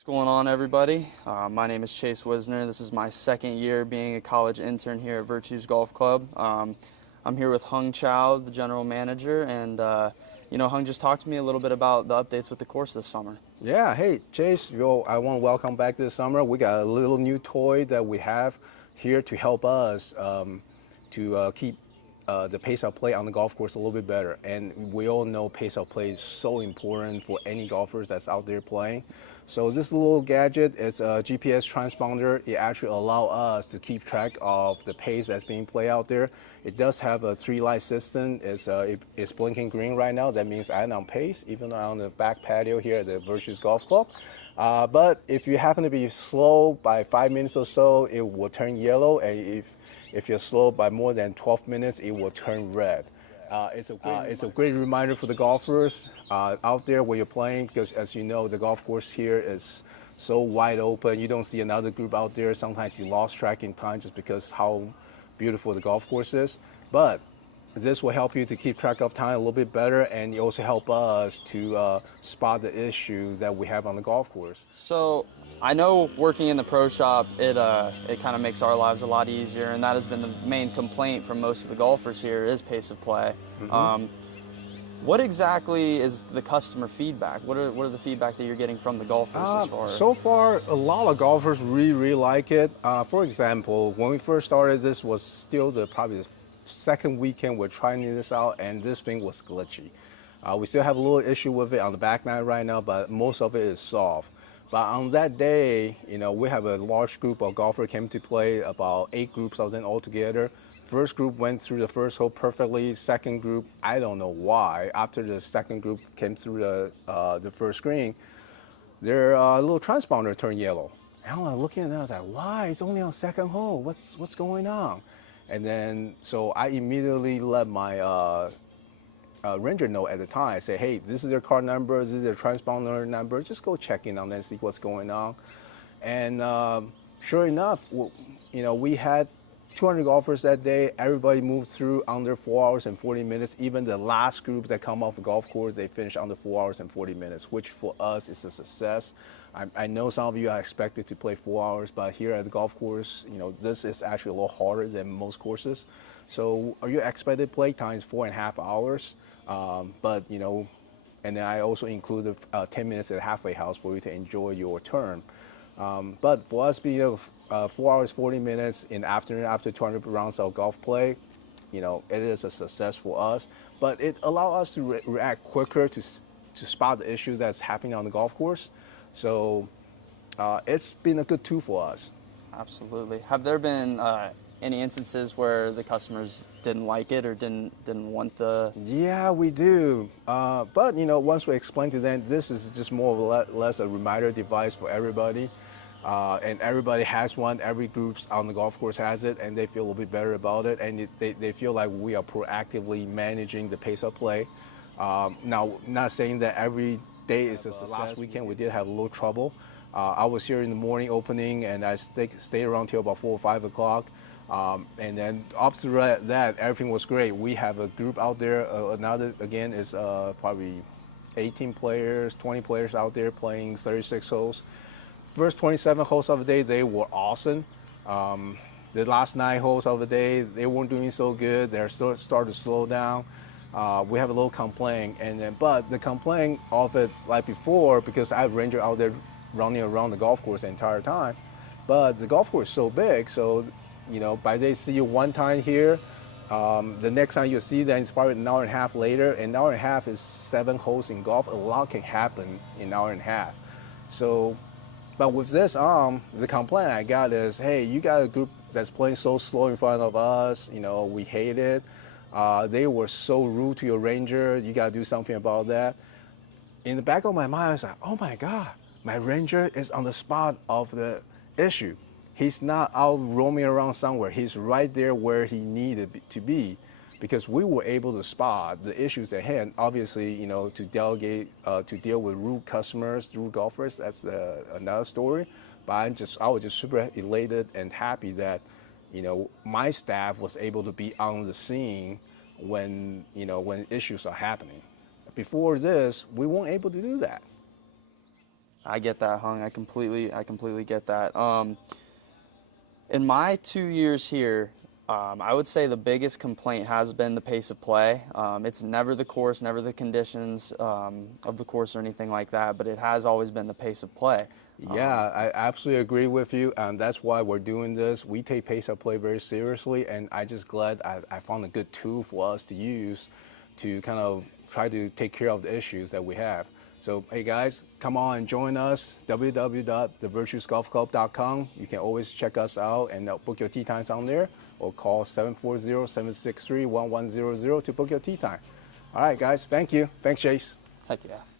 What's going on, everybody? My name is Chase Wisner. This is my second year being a college intern here at Virtues Golf Club. I'm here with Hung Chow, the general manager, and Hung, just talked to me a little bit about the updates with the course this summer. Yeah, hey Chase, I want to welcome back this summer. We got a little new toy that we have here to help us to keep the pace of play on the golf course a little bit better. And we all know pace of play is so important for any golfers that's out there playing. So this little gadget is a GPS transponder. It actually allows us to keep track of the pace that's being played out there. It does have a 3-light system. It's blinking green right now. That means I'm on pace, even though I'm on the back patio here at the Virtues Golf Club. But if you happen to be slow by 5 minutes or so, it will turn yellow. And if you're slow by more than 12 minutes, it will turn red. It's a great reminder for the golfers out there where you're playing, because as you know, the golf course here is so wide open. You don't see another group out there. Sometimes you lost track in time just because how beautiful the golf course is. But this will help you to keep track of time a little bit better, and it also help us to spot the issue that we have on the golf course. So I know working in the pro shop, it kind of makes our lives a lot easier, and that has been the main complaint from most of the golfers here is pace of play. What exactly is the customer feedback? What are the feedback that you're getting from the golfers as far as? So far, a lot of golfers really like it. For example, when we first started, this was still probably the second weekend we're trying this out, and this thing was glitchy. We still have a little issue with it on the back nine right now, but most of it is solved. But on that day, we have a large group of golfers came to play, about 8 groups of them all together. First group went through the first hole perfectly. Second group, I don't know why. After the second group came through the first green, their little transponder turned yellow. And I'm looking at that, I was like, why? It's only on second hole. What's going on? And then, so I immediately let my ranger know at the time. I say, hey, this is their card number, this is their transponder number. Just go check in on them, see what's going on. And sure enough, we had 200 golfers that day. Everybody moved through under 4 hours and 40 minutes. Even the last group that come off the golf course, they finished under 4 hours and 40 minutes, which for us is a success. I know some of you are expected to play 4 hours, but here at the golf course, this is actually a little harder than most courses. So your expected play time is 4.5 hours. But and then I also included 10 minutes at the halfway house for you to enjoy your turn. But for us being 4 hours 40 minutes in the afternoon after 200 rounds of golf play, it is a success for us. But it allows us to react quicker to spot the issue that's happening on the golf course. So it's been a good tool for us. Absolutely. Have there been any instances where the customers didn't like it or didn't want the? Yeah, we do. But once we explain to them, this is just more or less a reminder device for everybody. And everybody has one. Every group on the golf course has it, and they feel a little bit better about it. And they feel like we are proactively managing the pace of play. Now, not saying that every day is a success. Last weekend we did have a little trouble. I was here in the morning opening, and I stayed around till about 4 or 5 o'clock. And then opposite that, everything was great. We have a group out there. Another, again, is probably 18 players, 20 players out there playing 36 holes. First 27 holes of the day, they were awesome. The last 9 holes of the day, they weren't doing so good. They're starting to slow down. We have a little complaint, but the complaint of it like before, because I have ranger out there running around the golf course the entire time. But the golf course is so big, so by they see you one time here, the next time you see them, it's probably an hour and a half later. An hour and a half is 7 holes in golf. A lot can happen in an hour and a half. So, but with this the complaint I got is, hey, you got a group that's playing so slow in front of us. We hate it. They were so rude to your ranger. You got to do something about that. In the back of my mind, I was like, oh my God, my ranger is on the spot of the issue. He's not out roaming around somewhere. He's right there where he needed to be, because we were able to spot the issues at hand. Obviously, to delegate, to deal with rude customers, rude golfers, that's another story. But I was just super elated and happy that, my staff was able to be on the scene when issues are happening. Before this, we weren't able to do that. I get that, Hung. I completely get that. In my 2 years here, I would say the biggest complaint has been the pace of play. It's never the course, never the conditions of the course or anything like that, but it has always been the pace of play. Yeah, I absolutely agree with you, and that's why we're doing this. We take pace of play very seriously, and I just glad I found a good tool for us to use to kind of try to take care of the issues that we have. So, hey guys, come on and join us, www.thevirtuousgolfclub.com. You can always check us out and book your tee times on there, or call 740-763-1100 to book your tee time. All right, guys, thank you. Thanks, Chase. Heck yeah.